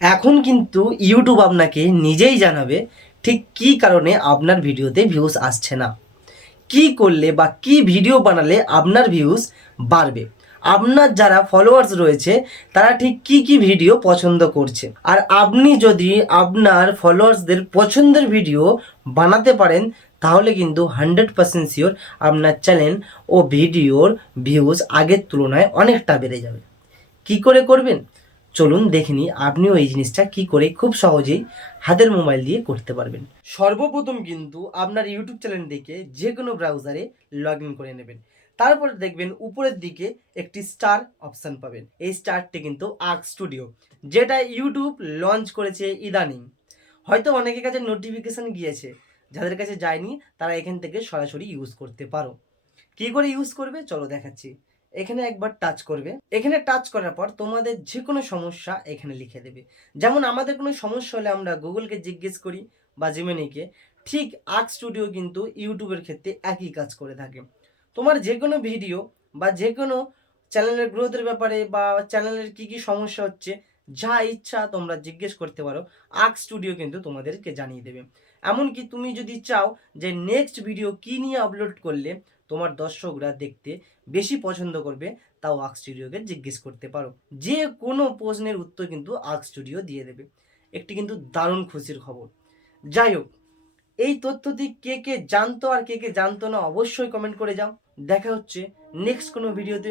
এখন কিন্তু ইউটিউব আপনাকে নিজেই জানাবে ঠিক কী কারণে আপনার ভিডিওতে ভিউজ আসছে না, কি করলে বা কি ভিডিও বানালে আপনার ভিউজ বাড়বে, আপনার যারা ফলোয়ার্স রয়েছে তারা ঠিক কি কি ভিডিও পছন্দ করছে। আর আপনি যদি আপনার ফলোয়ার্সদের পছন্দের ভিডিও বানাতে পারেন তাহলে কিন্তু 100% শিওর আপনার চ্যানেল ও ভিডিওর ভিউজ আগের তুলনায় অনেকটা বেড়ে যাবে। কি করে করবেন চলুন দেখে নিই, আপনিও এই জিনিসটা কি করে খুব সহজেই হাতের মোবাইল দিয়ে করতে পারবেন। সর্বপ্রথম কিন্তু আপনার ইউটিউব চ্যানেল থেকে যে কোনো ব্রাউজারে লগ ইন করে নেবেন। তারপরে দেখবেন উপরের দিকে একটি স্টার অপশান পাবেন। এই স্টারটি কিন্তু আর্ক স্টুডিও, যেটা ইউটিউব লঞ্চ করেছে ইদানিং। হয়তো অনেকের কাছে নোটিফিকেশান গিয়েছে, যাদের কাছে যায়নি তারা এখান থেকে সরাসরি ইউজ করতে পারো। কি করে ইউজ করবে চলো দেখাচ্ছি। এখানে একবার টাচ করবে, এখানে টাচ করার পর তোমাদের যে কোনো সমস্যা এখানে লিখে দেবে। যেমন আমাদের কোনো সমস্যা হলে আমরা গুগলকে জিজ্ঞেস করি বা জিমেনিকে, ঠিক আর্ক স্টুডিও কিন্তু ইউটিউবের ক্ষেত্রে একই কাজ করে থাকে। তোমার যে কোনো ভিডিও বা যে কোনো চ্যানেলের গ্রোথের ব্যাপারে বা চ্যানেলের কি কি সমস্যা হচ্ছে, যা ইচ্ছা তোমরা জিজ্ঞেস করতে পারো, আর্ক স্টুডিও কিন্তু তোমাদেরকে জানিয়ে দেবে। এমনকি তুমি যদি চাও যে নেক্সট ভিডিও কি নিয়ে আপলোড করলে তোমার দর্শকরা দেখতে বেশি পছন্দ করবে, তাও আর্ক স্টুডিওকে জিজ্ঞেস করতে পারো। যে কোনো প্রশ্নের উত্তর কিন্তু আর্ক স্টুডিও দিয়ে দেবে। একটি কিন্তু দারুণ খুশির খবর। যাই হোক, এই তথ্যটি কে কে জানতো আর কে কে জানতো না অবশ্যই কমেন্ট করে যাও। দেখা হচ্ছে নেক্সট কোনো ভিডিওতে।